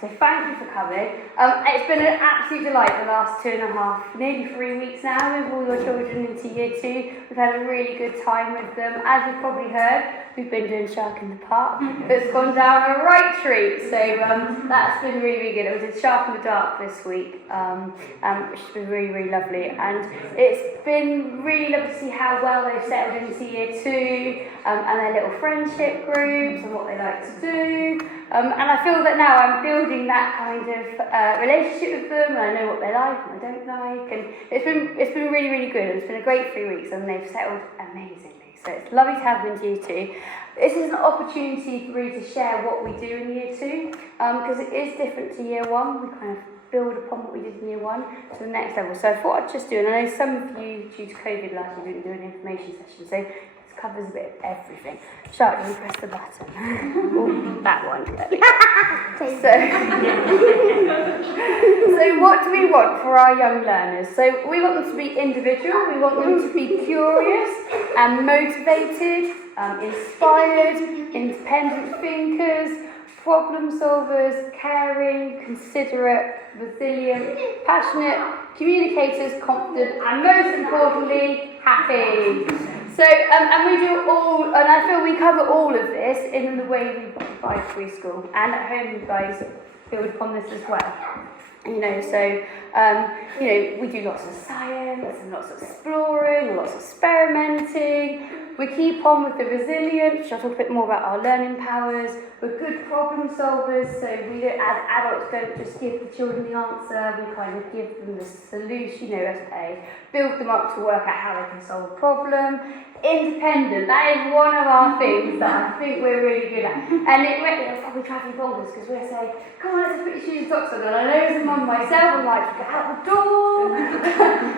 So thank you for coming. It's been an absolute delight the last 2.5, nearly 3 weeks now with all your children into year 2. We've had a really good time with them. As you've probably heard, we've been doing Shark in the Park. It's gone down a right treat. So that's been really, really good. It was a Shark in the Dark this week, which has been really, really lovely. And it's been really lovely to see how well they've settled into year 2 and their little friendship groups and what they like to do. And I feel that now I'm building that kind of relationship with them, and I know what they like and I don't like, and it's been really, really good. It's been a great 3 weeks, and they've settled amazingly. So it's lovely to have them in year 2. This is an opportunity for me to share what we do in year 2, because it is different to year 1. We kind of build upon what we did in year 1 to the next level. So I thought I'd just do, and I know some of you, due to COVID last year, didn't do an information session, so covers a bit of everything. Shark, you press the button. Ooh, that one. So what do we want for our young learners? So we want them to be individual, we want them to be curious and motivated, inspired, independent thinkers, problem solvers, caring, considerate, resilient, passionate, communicators, confident, and most importantly, happy. So, and we do all, and I feel we cover all of this in the way we provide preschool, and at home you guys build upon this as well. You know, so, we do lots of science and lots of exploring, lots of experimenting. We keep on with the resilience, which I'll talk a bit more about our learning powers. We're good problem solvers, so we don't, as adults, don't just give the children the answer, we kind of give them the solution, build them up to work out how they can solve a problem. Independent, that is one of our things that I think we're really good at. And it's probably travelling boulders, because we're saying, come on, let's put your shoes and socks on. And I know as a mum myself, I'm like, get out the door.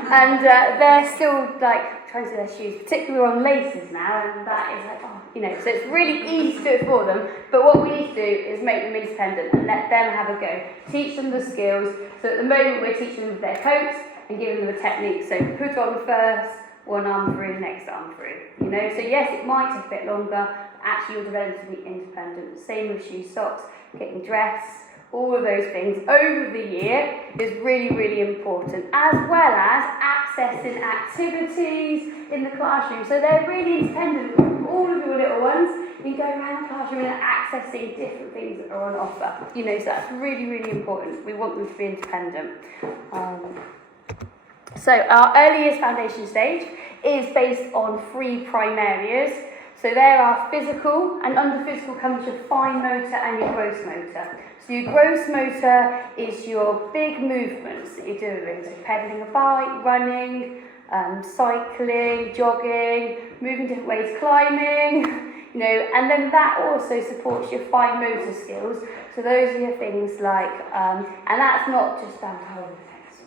And they're still like trying to do their shoes, particularly on laces now, and that is like, so it's really easy to do it for them. But what we need to do is make them independent and let them have a go. Teach them the skills. So at the moment we're teaching them with their coats and giving them a technique. So put on first, one arm through, next arm through. So yes, it might take a bit longer, but actually you're developing to be independent. Same with shoes, socks, getting dressed, all of those things over the year is really, really important, as well as accessing activities in the classroom. So they're really independent. All of your little ones, you go around the classroom and accessing different things that are on offer. So that's really, really important. We want them to be independent. So our early years foundation stage is based on 3 prime areas. So there are physical, and under physical comes your fine motor and your gross motor. So your gross motor is your big movements that you're doing. So pedaling a bike, running, cycling, jogging, moving different ways, climbing, and then that also supports your fine motor skills. So those are your things like, and that's not just down to holding a pencil.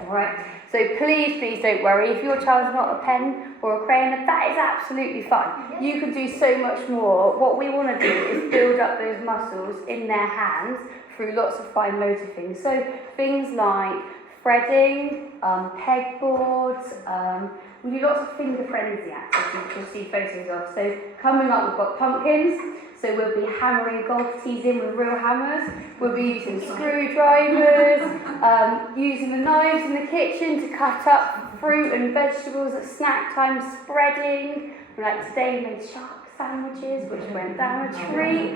Alright, so please don't worry. If your child's not a pen or a crayon, that is absolutely fine. You can do so much more. What we want to do is build up those muscles in their hands through lots of fine motor things. So things like threading, pegboards, we do lots of finger frenzy activities, which you'll see photos of. So coming up, we've got pumpkins. So we'll be hammering golf tees in with real hammers. We'll be using screwdrivers, using the knives in the kitchen to cut up fruit and vegetables at snack time, spreading. Like today we made shark sandwiches, which went down a treat.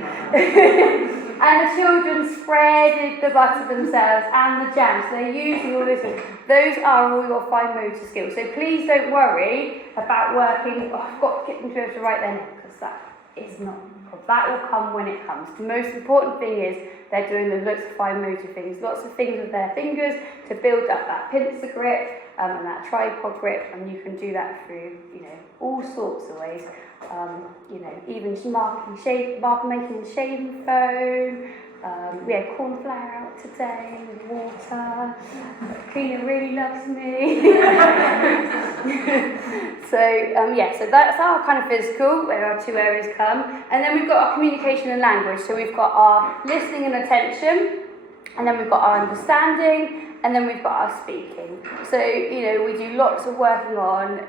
And the children spreaded the butter themselves and the jam. So they're using all those things. Those are all your fine motor skills. So please don't worry about working, I've got to get them to be able to write their name, because that is not. That will come when it comes. The most important thing is they're doing the lots of fine motor things, lots of things with their fingers to build up that pincer grip and that tripod grip, and you can do that through, all sorts of ways. Even making shaving foam. We had corn flour out today with water. Trina really loves me. So that's our kind of physical, where our 2 areas come. And then we've got our communication and language. So we've got our listening and attention, and then we've got our understanding, and then we've got our speaking. So, we do lots of working on,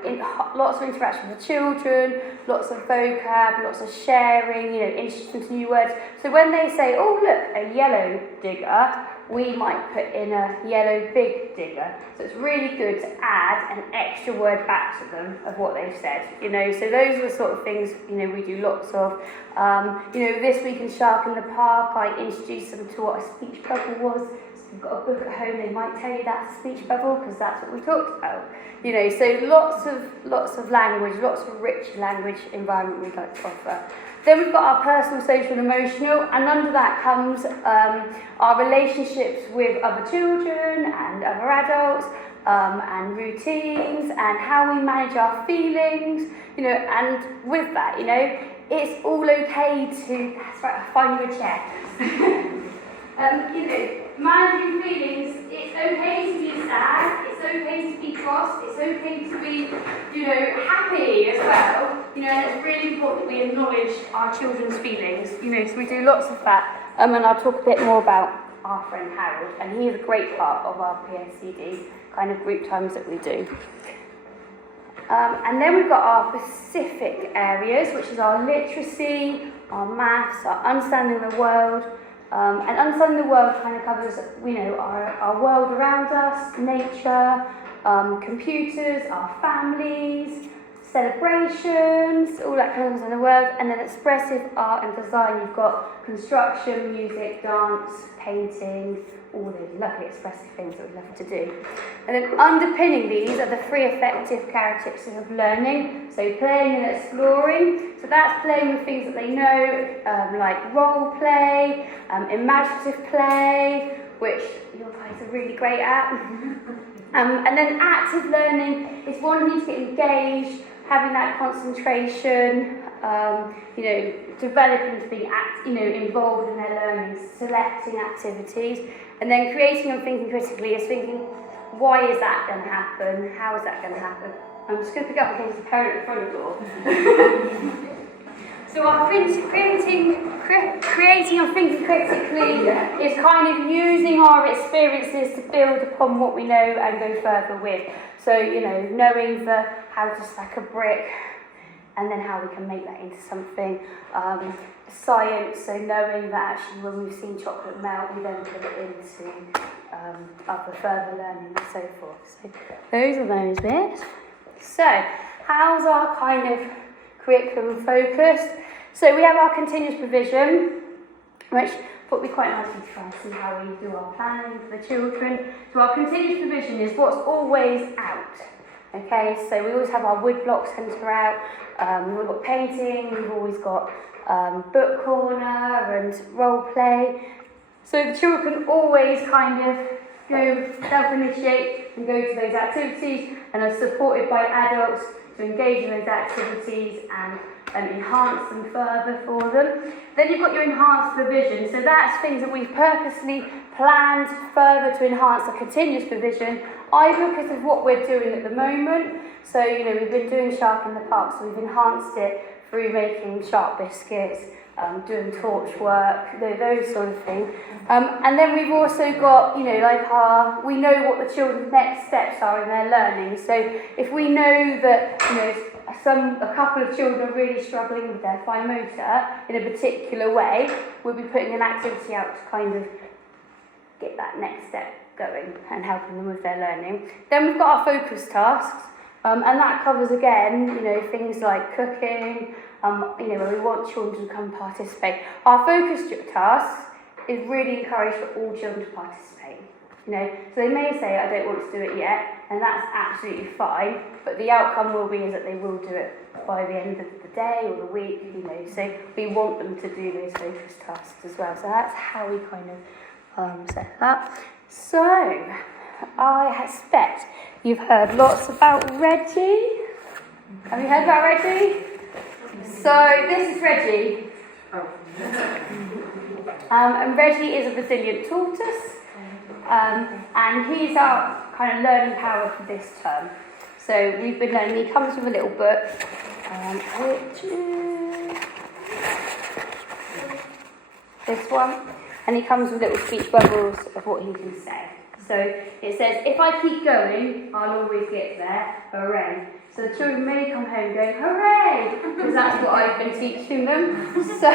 lots of interaction with children, lots of vocab, lots of sharing, introducing new words. So when they say, oh look, a yellow digger, we might put in a yellow big digger. So it's really good to add an extra word back to them of what they've said, So those are the sort of things, we do lots of. This week in Shark in the Park, I introduced them to what a speech bubble was. So if you've got a book at home, they might tell you that's a speech bubble because that's what we talked about. So lots of language, lots of rich language environment we'd like to offer. Then we've got our personal, social and emotional, and under that comes our relationships with other children and other adults, and routines, and how we manage our feelings, and with that, it's all okay to, that's right, I'll find you a chair. Managing feelings, it's okay to be sad, it's okay to be cross, it's okay to be, happy as well. And it's really important that we acknowledge our children's feelings, so we do lots of that. And I'll talk a bit more about our friend Harold, and he's a great part of our PSCD kind of group times that we do. And then we've got our specific areas, which is our literacy, our maths, our understanding the world. And understanding the world kind of covers, our world around us, nature, computers, our families, celebrations, all that kind of in the world. And then expressive art and design, you've got construction, music, dance, painting, all those lovely expressive things that we love to do. And then underpinning these are the 3 effective characteristics of learning. So playing and exploring. So that's playing with things that they know, like role play, imaginative play, which you guys are really great at. And then active learning is wanting you to get engaged, having that concentration, developing to be involved in their learning, selecting activities, and then creating and thinking critically is thinking, why is that going to happen? How is that going to happen? I'm just going to pick up against the parent in front of the door. So our creating and thinking critically is kind of using our experiences to build upon what we know and go further with. So, knowing how to stack a brick and then how we can make that into something. Science, so knowing that actually when we've seen chocolate melt, we then put it into other further learning and so forth. So those are those bits. So how's our kind of curriculum focused? So we have our continuous provision, which would be quite nice to try and see how we do our planning for the children. So our continuous provision is what's always out. Okay, so we always have our wood block centre out, we've got painting, we've always got book corner and role play. So the children can always kind of go self-initiate and go to those activities and are supported by adults to engage in those activities and enhance them further for them. Then you've got your enhanced provision. So that's things that we've purposely planned further to enhance the continuous provision, either because of what we're doing at the moment. So, we've been doing Shark in the Park, so we've enhanced it through making shark biscuits, doing torch work, those sort of things. And then we've also got, we know what the children's next steps are in their learning. So if we know that, a couple of children are really struggling with their fine motor in a particular way, we'll be putting an activity out to kind of get that next step going and helping them with their learning. Then we've got our focus tasks, and that covers again, things like cooking, where we want children to come participate. Our focus tasks is really encouraged for all children to participate. So they may say, I don't want to do it yet, and that's absolutely fine, but the outcome will be is that they will do it by the end of the day or the week, so we want them to do those focus tasks as well. So that's how we kind of set that. So, I expect you've heard lots about Reggie. Have you heard about Reggie? So, this is Reggie. And Reggie is a resilient tortoise. And he's our kind of learning power for this term. So we've been learning, he comes with a little book, which is this one, and he comes with little speech bubbles of what he can say. So it says, if I keep going, I'll always get there. Hooray. So the children may come home going, hooray, because that's what I've been teaching them. So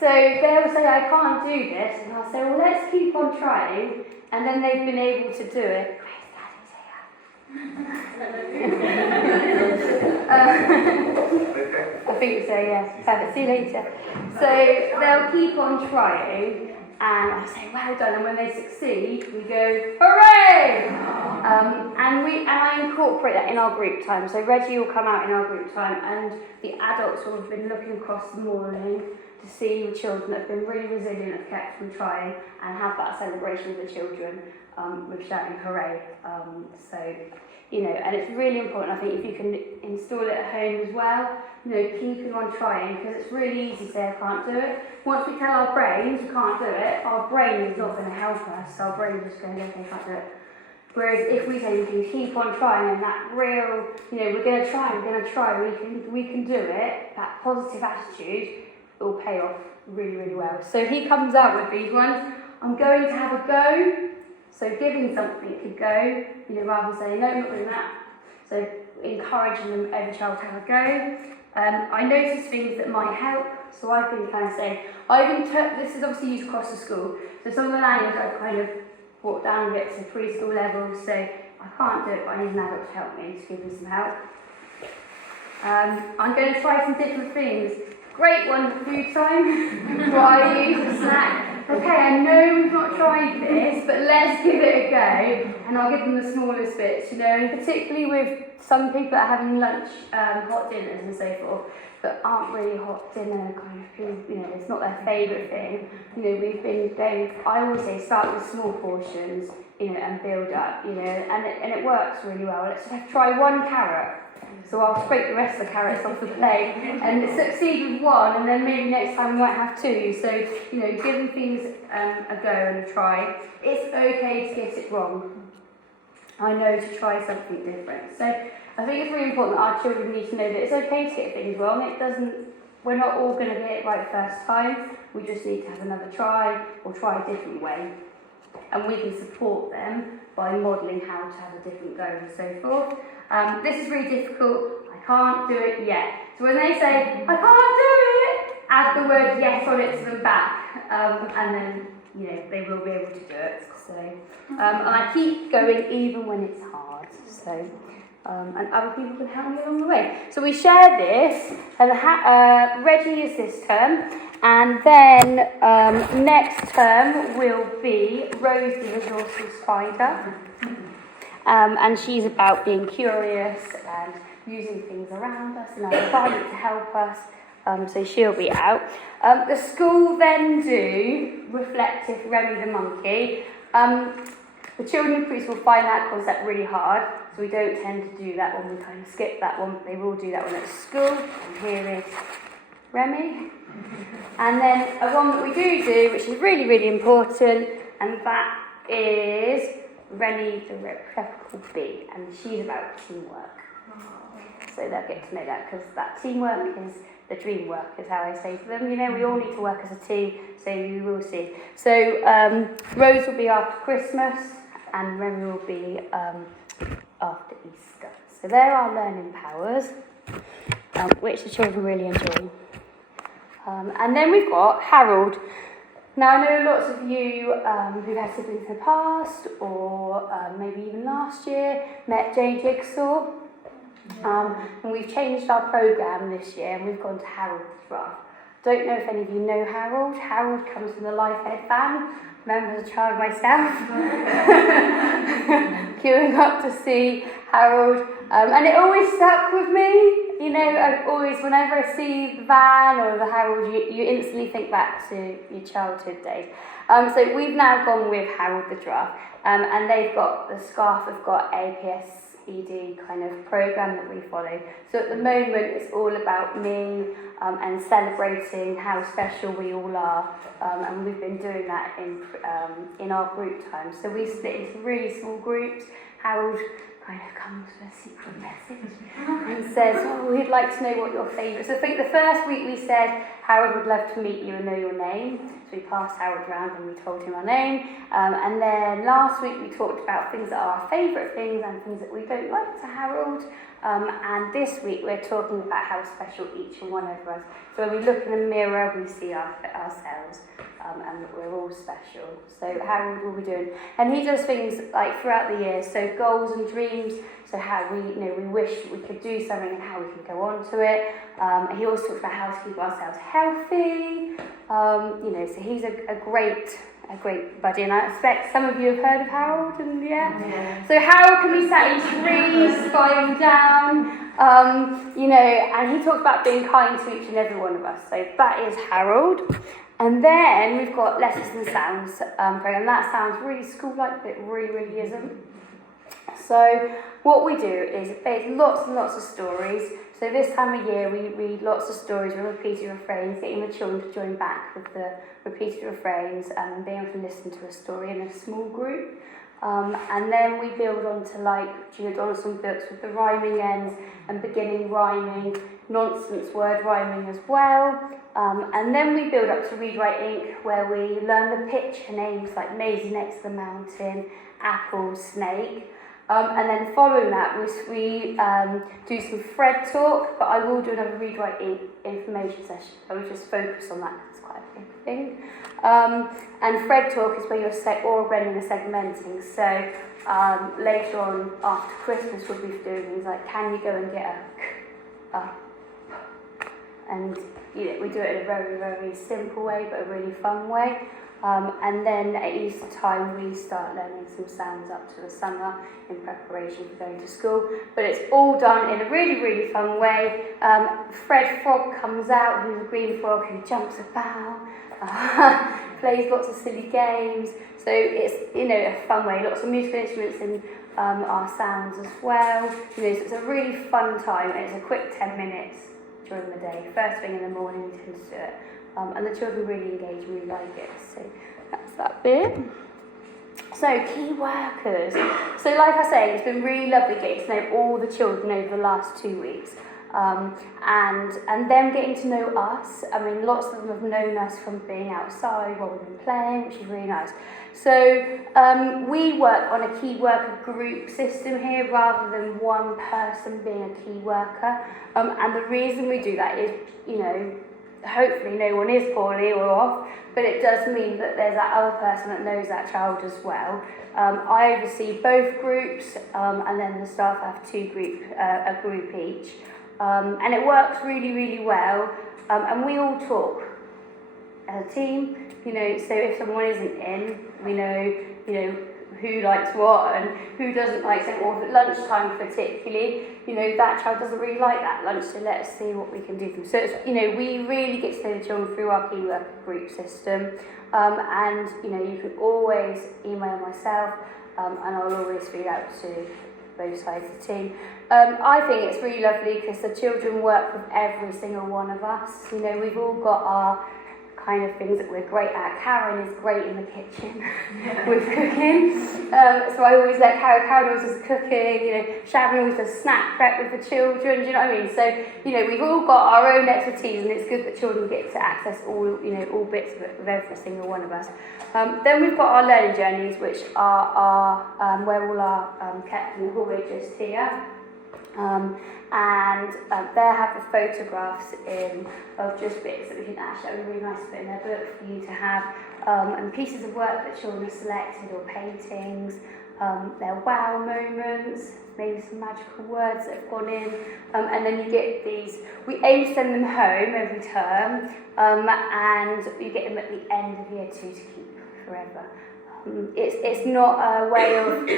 they'll say, I can't do this, and I'll say, well, let's keep on trying, and then they've been able to do it. I think so, yes. Perfect. See you later. So they'll keep on trying, and I say, well done, and when they succeed, we go, hooray! And I incorporate that in our group time. So Reggie will come out in our group time, and the adults will have been looking across the morning to see the children that have been really resilient, have kept from trying, and have that celebration with the children with shouting hooray. And it's really important, I think, if you can install it at home as well, keeping on trying, because it's really easy to say I can't do it. Once we tell our brains we can't do it, our brain is not going to help us. Our brain is just going, okay, I can't do it. Whereas if we say we can keep on trying, and that real, we're going to try, we can do it, that positive attitude will pay off really, really well. So he comes out with these ones. I'm going to have a go. So giving something a go, rather than saying, no, I'm not doing that. So encouraging them, every child to have a go. I notice things that might help. So I've been kind of saying, this is obviously used across the school. So some of the language I've kind of brought down a bit to preschool level. So I can't do it, but I need an adult to help me, to give me some help. I'm going to try some different things. Great one, food time. Why use a snack? Okay, I know we've not tried this, but let's give it a go. And I'll give them the smallest bits, and particularly with some people that are having lunch, hot dinners and so forth, that aren't really hot dinner kind of food, it's not their favourite thing. We've been going, I always say start with small portions, and build up, and it works really well. Let's just try one carrot. So I'll scrape the rest of the carrots off the plate and succeed with one, and then maybe next time we might have two. So, giving things a go and a try. It's okay to get it wrong. I know to try something different. So I think it's really important that our children need to know that it's okay to get things wrong. We're not all going to get it right first time. We just need to have another try or try a different way. And we can support them by modelling how to have a different go and so forth. This is really difficult. I can't do it yet. So when they say, I can't do it, add the word yes on it to them back. And then, they will be able to do it. So, and I keep going even when it's hard. So, and other people can help me along the way. So we share this, and Reggie is this term, and then next term will be Rose the Resourceful Spider, and she's about being curious and using things around us and our environment to help us. So she'll be out. The school then do Reflective Remy the Monkey. The children in preschool find that concept really hard, so we don't tend to do that one. We kind of skip that one. They will do that one at school. And here is Remy. And then a one that we do, which is really, really important, and that is Rennie the Replicable Bee, and she's about teamwork. So they'll get to know that, because that teamwork is the dream work, is how I say to them. We all need to work as a team, so you will see. So Rose will be after Christmas, and Remy will be after Easter. So there are learning powers, which the children really enjoy. And then we've got Harold. Now, I know lots of you who've had siblings in the past, or maybe even last year, met Jane Jigsaw. And we've changed our programme this year, and we've gone to Harold the Giraffe. Don't know if any of you know Harold. Harold comes from the Lifehead band. Remember as a child myself, queuing up to see Harold. And it always stuck with me. I always, whenever I see the van or the Harold, you instantly think back to your childhood days. So we've now gone with Harold the Giraffe. And they've got, the scarf have got APSED kind of programme that we follow. So at the moment, it's all about me and celebrating how special we all are. And we've been doing that in our group time. So we split into really small groups. Harold kind of comes with a secret message and says, oh, we'd like to know what your favourite. So I think the first week we said, Harold would love to meet you and know your name. So we passed Harold around and we told him our name. And then last week we talked about things that are our favourite things and things that we don't like to Harold. And this week we're talking about how special each and one of us. So when we look in the mirror, we see ourselves. And that we're all special. So Harold will be doing, and he does things like throughout the year. So goals and dreams. So how we wish we could do something and how we can go on to it. He also talks about how to keep ourselves healthy. So he's a great buddy, and I expect some of you have heard of Harold. And yeah. So Harold can be sat in trees, flying down. And he talks about being kind to each and every one of us. So that is Harold. And then we've got Letters and Sounds program. That sounds really school-like, but it really isn't. So what we do is base lots and lots of stories. So this time of year we read lots of stories with repeated refrains, getting the children to join back with the repeated refrains and being able to listen to a story in a small group. And then we build on to like Gina Donaldson books with the rhyming ends and beginning rhyming, nonsense word rhyming as well. And then we build up to Read, Write, Ink, where we learn the picture names like Maisie Next to the Mountain, Apple, Snake. And then following that, we do some Fred talk, but I will do another Read, Write, Ink information session. I will just focus on that because it's quite a big thing. And Fred talk is where you're oral blending and segmenting. So later on, after Christmas, we'll be doing things like, can you go and get a and we do it in a very simple way, but a really fun way. And then at Easter time, we start learning some sounds up to the summer in preparation for going to school. But it's all done in a really fun way. Fred Frog comes out, who's a green frog who jumps about, plays lots of silly games. So it's a fun way. Lots of musical instruments in our sounds as well. So it's a really fun time. And it's a quick 10 minutes during the day. First thing in the morning, we tend to do it. And the children really engage, really like it. So that's that bit. So key workers. So like I say, it's been really lovely getting to know all the children over the last 2 weeks. And them getting to know us. I mean, lots of them have known us from being outside while we've been playing, which is really nice. So we work on a key worker group system here rather than one person being a key worker. And the reason we do that is, hopefully no one is poorly or off, but it does mean that there's that other person that knows that child as well. I oversee both groups, and then the staff have a group each. And it works really well, and we all talk as a team, so if someone isn't in, we know, who likes what and who doesn't like something, or at lunchtime particularly, that child doesn't really like that lunch, so let's see what we can do for them. So it's, we really get to know the children through our key worker group system, and you can always email myself, and I'll always read out to both sides of the team. I think it's really lovely because the children work with every single one of us. We've all got our kind of things that we're great at. Karen is great in the kitchen with cooking. So I always let Karen always does cooking, Sharon always does snack prep with the children, do you know what I mean? So, we've all got our own expertise, and it's good that children get to access all bits of it with every single one of us. Then we've got our learning journeys, which are where all our kept in the hallway just here. And there have the photographs of just bits that we can actually, that would be really nice to put in their book for you to have, and pieces of work that children have selected, or paintings, their wow moments, maybe some magical words that have gone in, and then you get these. We aim to send them home every term, and you get them at the end of year 2 to keep forever. It's not a way of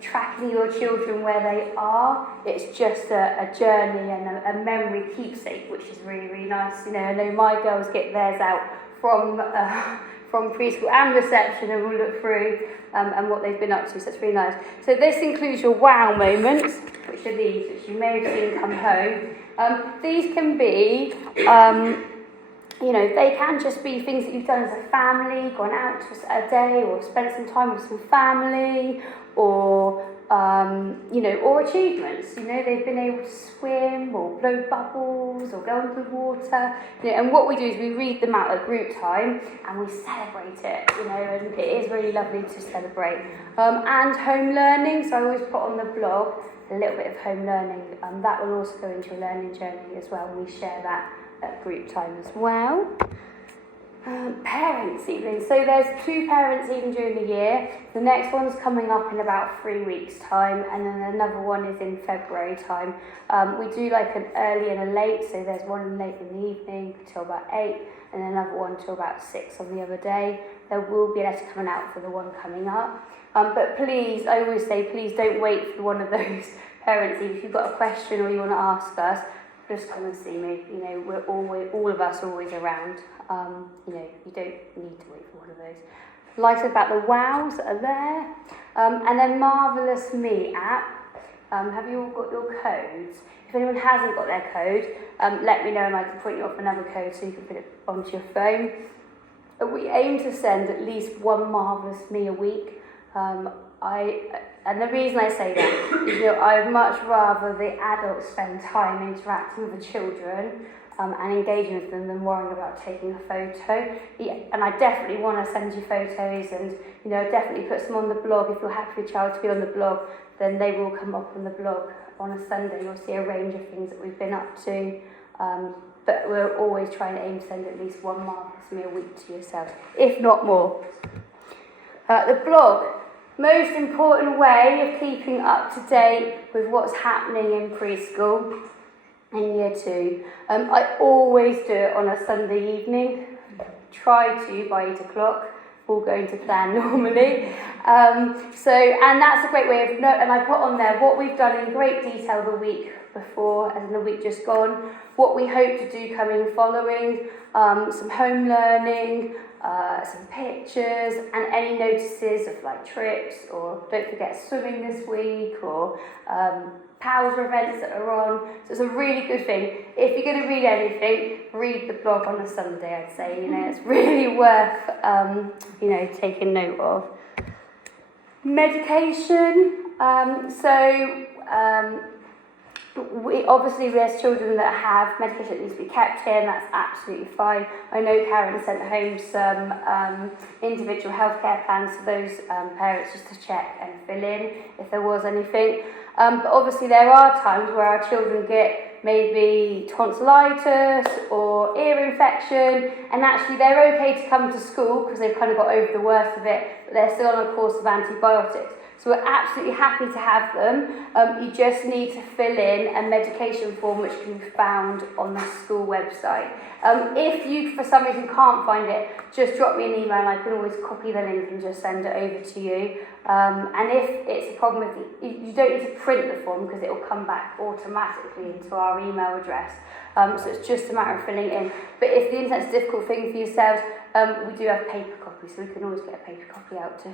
tracking your children where they are. It's just a journey and a memory keepsake, which is really nice. I know my girls get theirs out from from preschool and reception, and we'll look through and what they've been up to, so it's really nice. So this includes your wow moments, which are these, which you may have seen come home. These can be, they can just be things that you've done as a family, gone out to a day, or spent some time with some family, or or achievements. They've been able to swim, or blow bubbles, or go under the water. And what we do is we read them out at group time, and we celebrate it. And it is really lovely to celebrate. And home learning. So I always put on the blog a little bit of home learning. That will also go into a learning journey as well. We share that at group time as well. Parents evening. So there's 2 parents evening during the year. The next one's coming up in about 3 weeks time, and then another one is in February time. We do like an early and a late, so there's one late in the evening till about 8, and another one till about 6 on the other day. There will be a letter coming out for the one coming up. But please, I always say, please don't wait for one of those parents evenings. If you've got a question or you want to ask us, just come and see me. All of us are always around. You don't need to wait for one of those. Like about the wows that are there. And then Marvellous Me app. Have you all got your codes? If anyone hasn't got their code, let me know and I can point you off another code so you can put it onto your phone. We aim to send at least one Marvellous Me a week. And the reason I say that is I'd much rather the adults spend time interacting with the children and engaging with them than worrying about taking a photo. And I definitely want to send you photos, and definitely put some on the blog. If you're happy for your child to be on the blog, then they will come up on the blog on a Sunday. You'll see a range of things that we've been up to. But we're always trying to aim to send at least one Marvellous Me a week to yourself, if not more. The blog. Most important way of keeping up to date with what's happening in preschool in year 2. I always do it on a Sunday evening. Try to by 8 o'clock. All going to plan normally. And that's a great way of and I put on there what we've done in great detail the week before and the week just gone, what we hope to do following, some home learning, some pictures, and any notices of trips, or don't forget swimming this week, or Powder events that are on. So it's a really good thing. If you're going to read anything, read the blog on a Sunday, I'd say. It's really worth taking note of. Medication. We obviously, there's children that have medication that needs to be kept here, and that's absolutely fine. I know Karen sent home some individual healthcare plans for those parents just to check and fill in if there was anything. But obviously there are times where our children get maybe tonsillitis or ear infection, and actually they're okay to come to school because they've kind of got over the worst of it, but they're still on a course of antibiotics. So we're absolutely happy to have them. You just need to fill in a medication form which can be found on the school website. If you, for some reason, can't find it, just drop me an email and I can always copy the link and just send it over to you. And if it's a problem with you don't need to print the form because it will come back automatically into our email address. So it's just a matter of filling it in. But if the internet's a difficult thing for yourselves, we do have paper copies, so we can always get a paper copy out to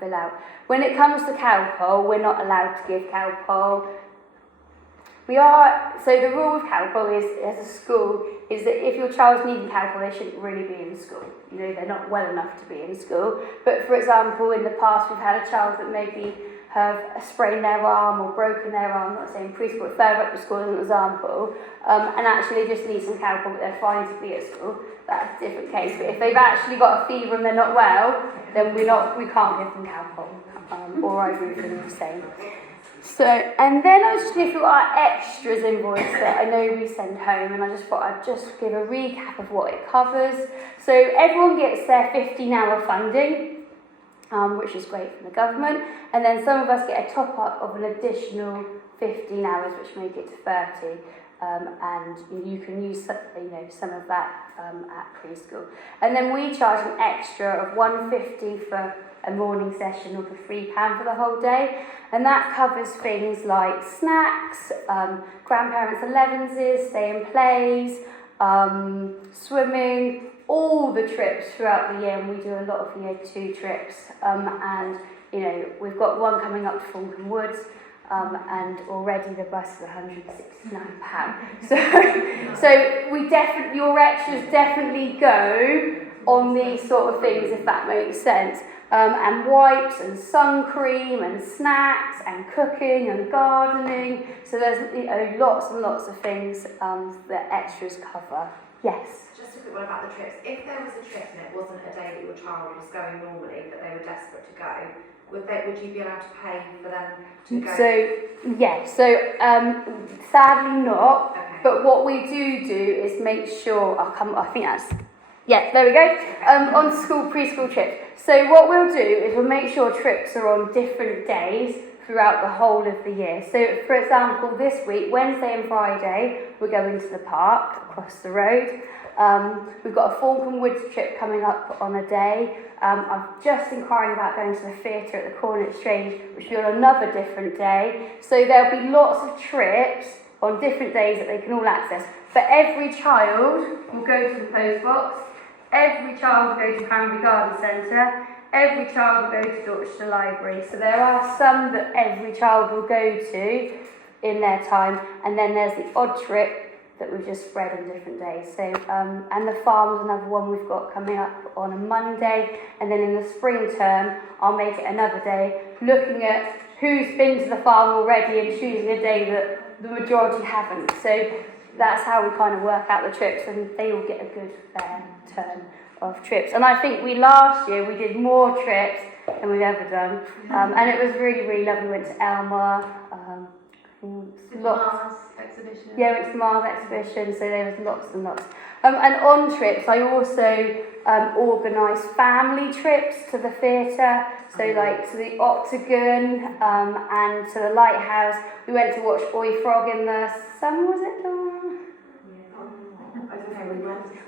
fill out. When it comes to Calpol, we're not allowed to give Calpol. So the rule with Calpol is, as a school, is that if your child's needing Calpol, they shouldn't really be in school. They're not well enough to be in school. But for example, in the past, we've had a child that maybe have sprained their arm or broken their arm, I'm not saying preschool, but further up the school as an example, and actually they just need some Calpol, but they're fine to be at school. That's a different case. But if they've actually got a fever and they're not well, then we can't give them Calpol, or ibuprofen the same. So, and then I was just going through our extras invoice that I know we send home, and I just thought I'd just give a recap of what it covers. So everyone gets their 15-hour funding, which is great from the government, and then some of us get a top-up of an additional 15 hours, which make it to 30. And you can use some of that at preschool. And then we charge an extra of $1.50 for a morning session, or for £3 for the whole day, and that covers things like snacks, grandparents' 11s, stay and plays, swimming, all the trips throughout the year, and we do a lot of year 2 trips. And you know, we've got one coming up to Thornton Woods, and already the bus is £169. So we definitely, your extras definitely go on these sort of things, if that makes sense. And wipes and sun cream and snacks and cooking and gardening. So there's lots and lots of things that extras cover. Yes? Just a quick one about the trips. If there was a trip and it wasn't a day that your child was going normally, but they were desperate to go, would you be allowed to pay for them to go? Sadly not. Okay. But what we do is make sure, there we go, on preschool trips. So what we'll do is we'll make sure trips are on different days throughout the whole of the year. So for example, this week, Wednesday and Friday, we're going to the park across the road. We've got a Thornton Woods trip coming up on a day. I'm just inquiring about going to the theatre at the Corn Exchange, which will be on another different day. So there'll be lots of trips on different days that they can all access. But every child will go to the post box, every child will go to Cranberry Garden Centre, every child will go to Dorchester Library. So there are some that every child will go to in their time, and then there's the odd trip that we've just spread on different days. So, and the farm is another one we've got coming up on a Monday, and then in the spring term, I'll make it another day, looking at who's been to the farm already and choosing a day that the majority haven't. So that's how we kind of work out the trips, and they all get a good fair turn of trips. And I think last year we did more trips than we've ever done, and it was really, really lovely. We went to Elmer, Mars exhibition. Yeah, we went to the Mars exhibition, so there was lots and lots. And on trips, I also organise family trips to the theatre, so like to the Octagon and to the Lighthouse. We went to watch Oi Frog in the summer, was it, Dawn?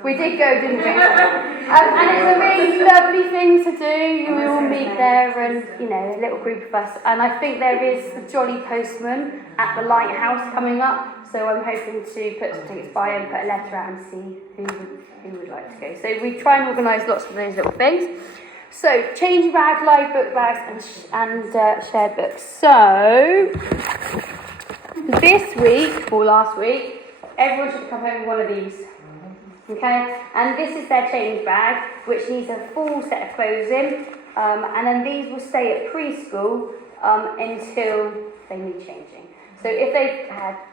We did go, didn't we? And it's a really lovely thing to do. We all meet there, and a little group of us. And I think there is the Jolly Postman at the Lighthouse coming up. So I'm hoping to put some tickets by and put a letter out and see who would like to go. So we try and organise lots of those little things. So changing bags, live book bags, and shared books. So this week or last week, everyone should come home with one of these. Okay, and this is their change bag, which needs a full set of clothes in, and then these will stay at preschool until they need changing. So if they've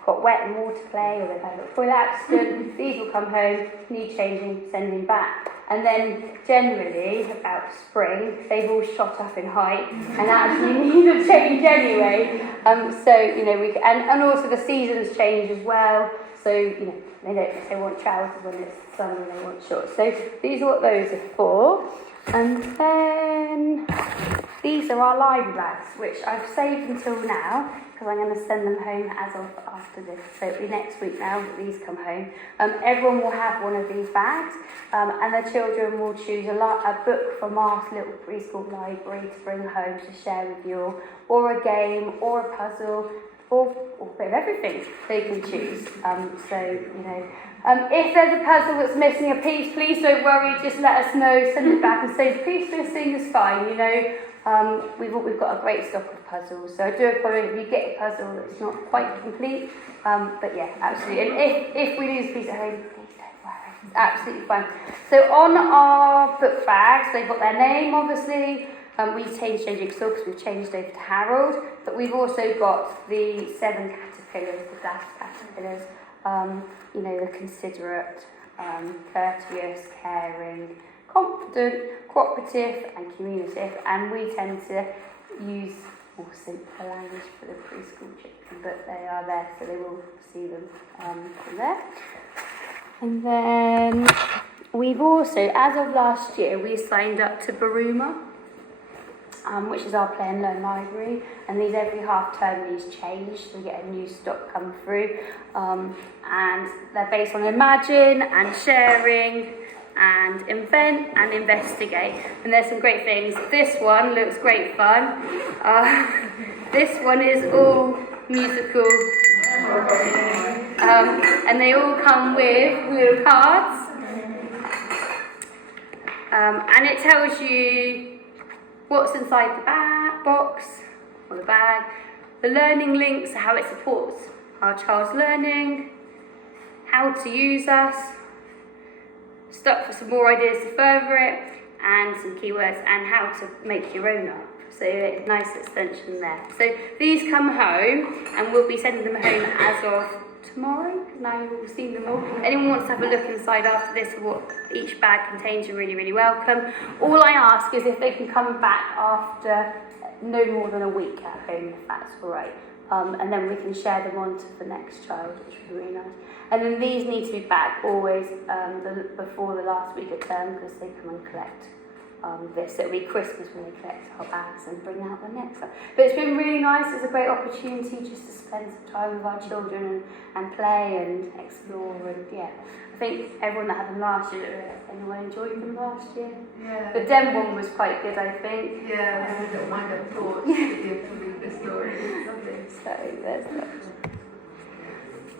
got wet and water play, or they've had a toilet accident, these will come home, need changing, sending back. And then generally, about spring, they've all shot up in height and actually need a change anyway. And also the seasons change as well. So, they want trousers when it's sunny, they want shorts. So these are what those are for. And then these are our library bags, which I've saved until now, because I'm going to send them home as of after this. So it'll be next week now that these come home. Everyone will have one of these bags, and the children will choose a book from our little preschool library to bring home to share with you, or a game, or a puzzle, or a bit of everything they can choose. If there's a puzzle that's missing a piece, please don't worry, just let us know, send it back and say the piece missing is fine, We've got a great stock of puzzles, so I do apologise if you get a puzzle that's not quite complete, but yeah, absolutely. And if we lose a piece at home, please don't worry, it's absolutely fine. So on our book bags, they've got their name, obviously. We've changed Jigsaw because we've changed over to Harold, but we've also got the 7 caterpillars, the glass caterpillars, the considerate, courteous, caring, confident, cooperative and communicative, and we tend to use more simpler language for the preschool children, but they are there, so they will see them from there. And then we've also, as of last year, we signed up to Baruma, which is our play and learn library, and these every half term these change, so we get a new stock come through, and they're based on imagine and sharing and invent and investigate, and there's some great things. This one looks great fun. This one is all musical, and they all come with little cards. and it tells you what's inside the box or the bag, the learning links, how it supports our child's learning, how to use us, stuck for some more ideas to further it, and some keywords, and how to make your own up. So a nice extension there. So these come home, and we'll be sending them home as of tomorrow. Now we've seen them all. If anyone wants to have a look inside after this of what each bag contains, you're really, really welcome. All I ask is if they can come back after no more than a week at home, if that's all right. And then we can share them on to the next child, which would be really nice. And then these need to be back always before the last week of term, because they come and collect this. It'll be Christmas when they collect our bags and bring out the next one. But it's been really nice. It's a great opportunity just to spend some time with our children and play and explore. And yeah, I think everyone that had them last year, anyone enjoyed them last year? Yeah. The Den one was quite good, I think. Yeah, I don't mind them thoughts to read the story. It's lovely. So there's that.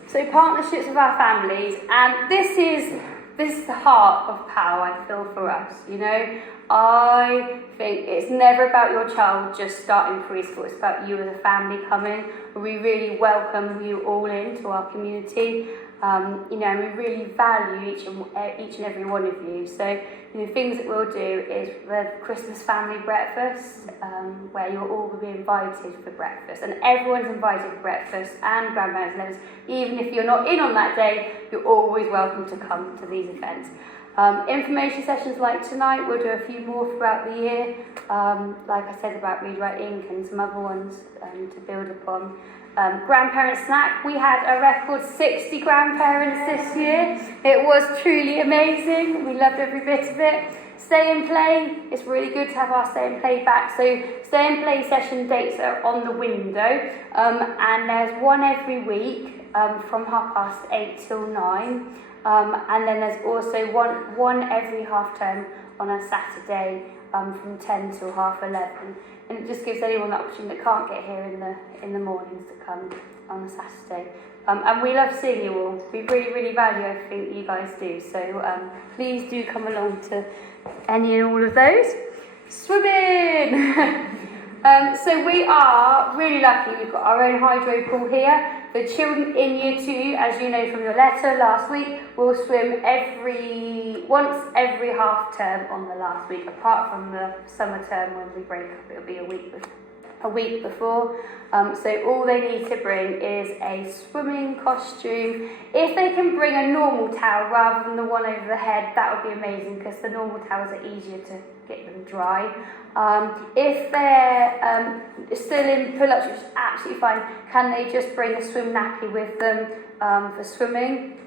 So partnerships with our families, and this is the heart of power, I feel, for us. You know, I think it's never about your child just starting preschool. It's about you as a family coming. We really welcome you all into our community. You know, and we really value each and every one of you. So, you know, things that we'll do is the Christmas family breakfast, where you'll all be invited for breakfast, and everyone's invited for breakfast, and grandparents and others. Even if you're not in on that day, you're always welcome to come to these events. Information sessions like tonight, we'll do a few more throughout the year. Like I said about Read, Write, Ink, and some other ones to build upon. Grandparent snack, we had a record 60 grandparents this year. It was truly amazing. We loved every bit of it. Stay and play, it's really good to have our stay and play back. So stay and play session dates are on the window, and there's one every week from 8:30 till 9. And then there's also one every half term on a Saturday from 10 till 11:30. And it just gives anyone the opportunity that can't get here in the mornings to come on a Saturday. And we love seeing you all. We really, really value everything that you guys do. So please do come along to any and all of those. Swimming! So we are really lucky. We've got our own hydro pool here. The children in Year 2, as you know from your letter last week, will swim once every half term on the last week, apart from the summer term when we break up. It'll be a week before. So all they need to bring is a swimming costume. If they can bring a normal towel rather than the one over the head, that would be amazing, because the normal towels are easier to get them dry. If they're still in pull-ups, which is absolutely fine, can they just bring a swim nappy with them for swimming?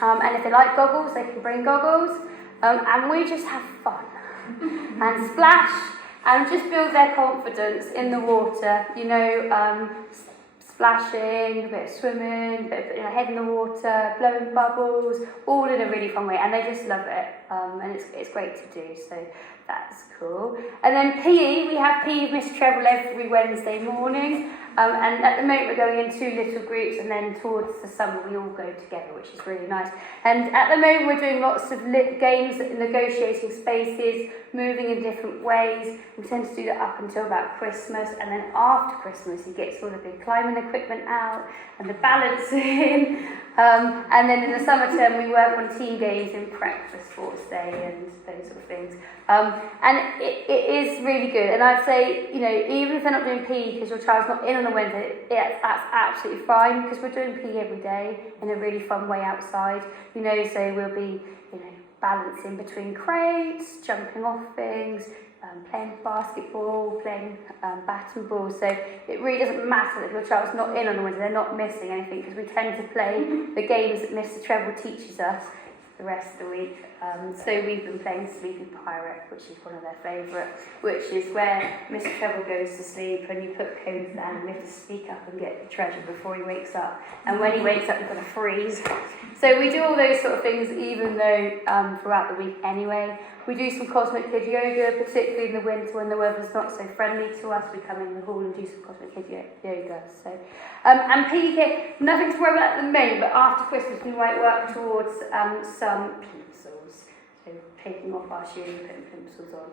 And if they like goggles, they can bring goggles. And we just have fun and splash and just build their confidence in the water. You know, splashing, a bit of swimming, a bit of putting their head in the water, blowing bubbles, all in a really fun way, and they just love it. And it's great to do. So that's cool. And then PE, we have PE with Miss Treble every Wednesday morning. And at the moment we're going in 2 little groups, and then towards the summer we all go together, which is really nice. And at the moment we're doing lots of games, negotiating spaces, moving in different ways. We tend to do that up until about Christmas, and then after Christmas you get all the big climbing equipment out and the balancing. And then in the summer term we work on team games in prep for sports day and those sort of things. And it is really good. And I'd say, you know, even if they're not doing PE because your child's not in on a Wednesday, that's absolutely fine, because we're doing PE every day in a really fun way outside. You know, so we'll be, you know, balancing between crates, jumping off things, playing basketball, playing bat and ball. So it really doesn't matter that your child's not in on a Wednesday, they're not missing anything, because we tend to play the games that Mr. Treble teaches us the rest of the week. So we've been playing Sleepy Pirate, which is one of their favourite, which is where Mr. Treble goes to sleep and you put cones down and we have to speak up and get the treasure before he wakes up. And when he wakes up, you've got to freeze. So we do all those sort of things, even though throughout the week anyway. We do some Cosmic Kid Yoga, particularly in the winter when the weather's not so friendly to us. We come in the hall and do some Cosmic Kid Yoga. So, and PK, nothing to worry about at the moment, but after Christmas we might work towards some pencils. So taking off our shoes and putting plimsolls on,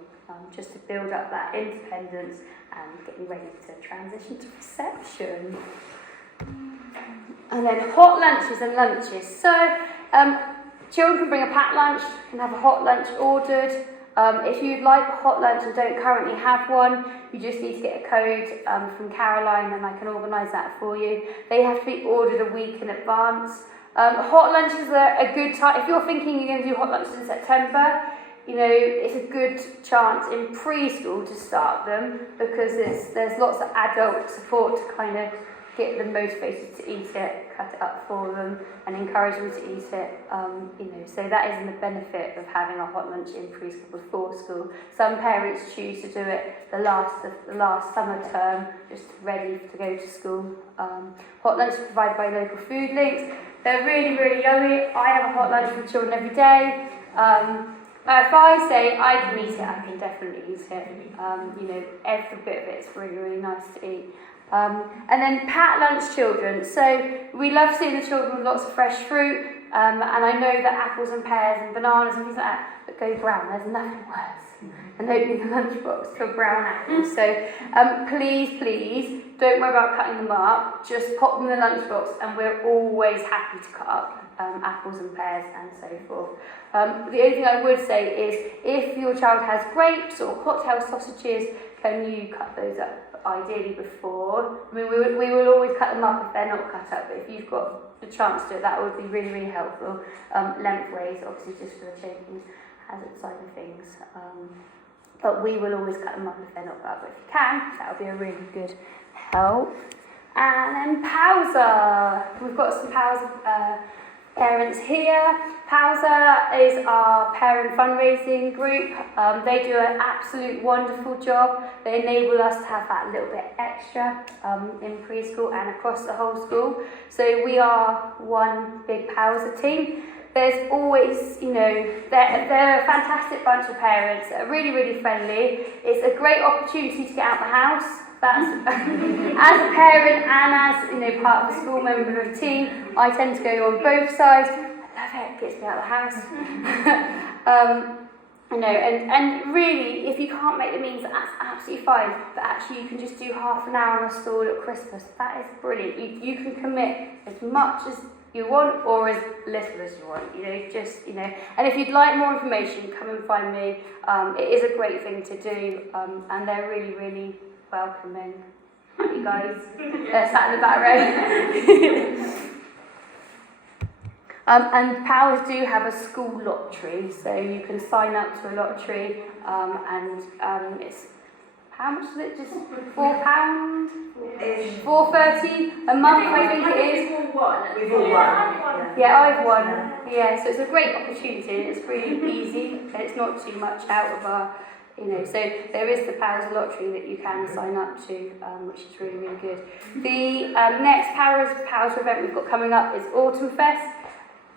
just to build up that independence and getting ready to transition to reception. And then hot lunches and lunches. So children can bring a packed lunch, can have a hot lunch ordered. If you'd like a hot lunch and don't currently have one, you just need to get a code from Caroline and I can organise that for you. They have to be ordered a week in advance. Hot lunches are a good time. If you're thinking you're going to do hot lunches in September, it's a good chance in preschool to start them because there's lots of adult support to kind of get them motivated to eat it, cut it up for them, and encourage them to eat it. So that isn't the benefit of having a hot lunch in preschool before school. Some parents choose to do it the last summer term, just ready to go to school. Hot lunch is provided by local food links. They're really, really yummy. I have a hot lunch for children every day. If I say I can eat it, I can definitely eat it. Every bit of it's really, really nice to eat. And then packed lunch children. So we love seeing the children with lots of fresh fruit. And I know that apples and pears and bananas and things like that go brown. There's nothing worse than opening the lunchbox for brown apples. So please don't worry about cutting them up. Just pop them in the lunchbox, and we're always happy to cut up apples and pears and so forth. The only thing I would say is if your child has grapes or cocktail sausages, can you cut those up ideally before? I mean, we will always cut them up if they're not cut up, but if you've got the chance to do it, that would be really, really helpful. Lengthways, obviously, just for the choking hazard side of things. But we will always cut them up if they're not cut up. But if you can, that would be a really good help. And then Pausa. We've got some Pausa parents here. Pausa is our parent fundraising group. They do an absolute wonderful job. They enable us to have that little bit extra in preschool and across the whole school. So we are one big Pausa team. There's always, they're a fantastic bunch of parents that are really, really friendly. It's a great opportunity to get out the house. That's as a parent and as part of a school member of the team, I tend to go on both sides. I love it, gets me out of the house. And really, if you can't make the means, that's absolutely fine. But actually, you can just do half an hour on a school at Christmas. That is brilliant. You can commit as much as you want or as little as you want. And if you'd like more information, come and find me. It is a great thing to do, and they're really, really welcoming. You guys, they're sat in the back row. And Powers do have a school lottery, so you can sign up to a lottery, and it's, how much is it? Just £4? $4.30 a month, I think it is. We've all won. Yeah, I've won. Yeah, so it's a great opportunity. It's really easy, and it's not too much out of our, so there is the Powers lottery that you can sign up to, which is really, really good. The next Powers event we've got coming up is Autumn Fest.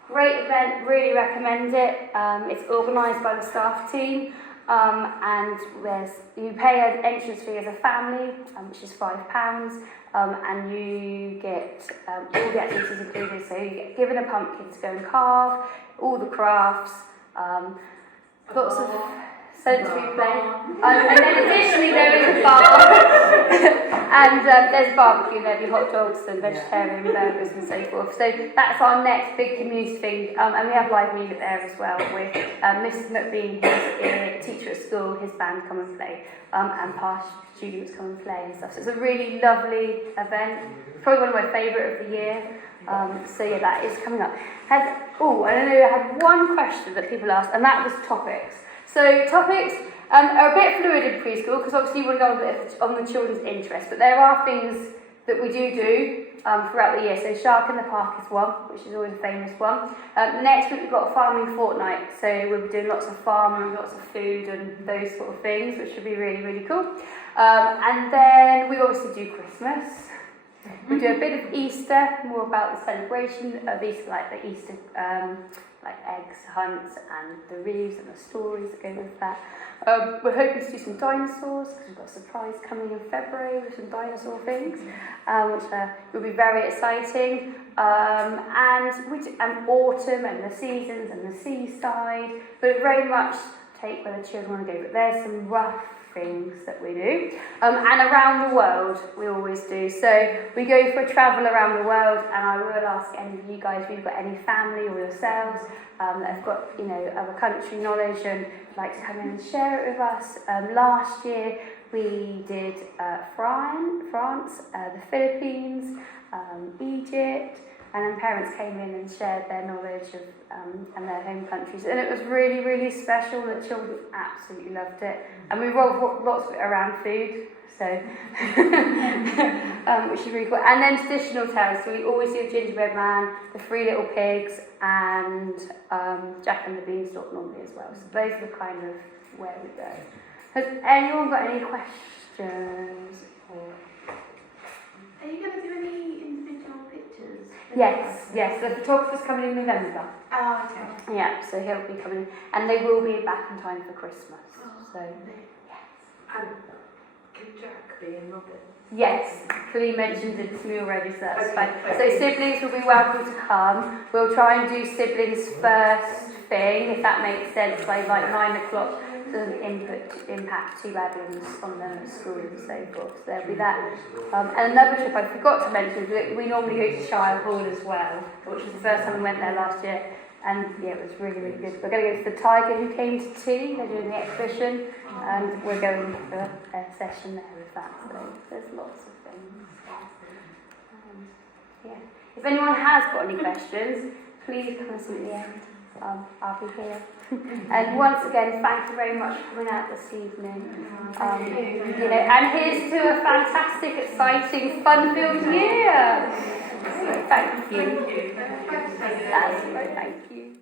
Great event, really recommend it. It's organised by the staff team, and you pay an entrance fee as a family, which is £5, and you get all the activities included. So you get given a pumpkin to go and carve, all the crafts, lots of sensory play, and then additionally there is a bar, and there's barbecue, there'll be hot dogs and vegetarian burgers and so forth. So that's our next big community thing, and we have live music there as well with Mrs. McBean, who's a teacher at school, his band come and play, and past students come and play and stuff. So it's a really lovely event, probably one of my favourite of the year. So yeah, that is coming up. I had one question that people asked, and that was topics. So topics are a bit fluid in preschool because obviously you want to go a bit on the children's interest, but there are things that we do throughout the year. So Shark in the Park is one, which is always a famous one. Next week we've got a farming fortnight, so we'll be doing lots of farming, lots of food and those sort of things, which should be really, really cool. And then we obviously do Christmas. We do a bit of Easter, more about the celebration of Easter, like the Easter like eggs hunts and the reeves and the stories that go with that. We're hoping to do some dinosaurs because we've got a surprise coming in February with some dinosaur things, which will be very exciting. And autumn and the seasons and the seaside, but very much take where the children want to go. But there's some rough things that we do. And around the world, we always do. So we go for a travel around the world, and I will ask any of you guys if you've got any family or yourselves that have got, other country knowledge and like to come in and share it with us. Last year we did France, the Philippines, Egypt, and then parents came in and shared their knowledge of and their home countries, and it was really, really special. The children absolutely loved it, and we rolled lots of it around food, so which is really cool. And then traditional tales, so we always do the gingerbread man, the three little pigs, and Jack and the Beanstalk normally as well. So those are the kind of where we go. Has anyone got any questions? Are you going to do any individual pictures? Yes. The photographer's coming in November. Oh, okay. Yeah, so he'll be coming in, and they will be back in time for Christmas. So, yes. And can Jack be in Robin? Yes, Clee mentioned it to me already, so that's fine. So siblings will be welcome to come. We'll try and do siblings first thing, if that makes sense, by like 9 o'clock. Doesn't impact too badly on the school and so forth. So there'll be that. And another trip I forgot to mention is that we normally go to Shire Hall as well, which was the first time we went there last year. And yeah, it was really, really good. We're going to go to the Tiger Who Came to Tea. They're doing the exhibition, and we're going for a session there with that. So there's lots of things. Yeah. If anyone has got any questions, please come and see me at the end. I'll be here. And once again, thank you very much for coming out this evening. And here's to a fantastic, exciting, fun-filled year. So thank you. That's great. Thank you.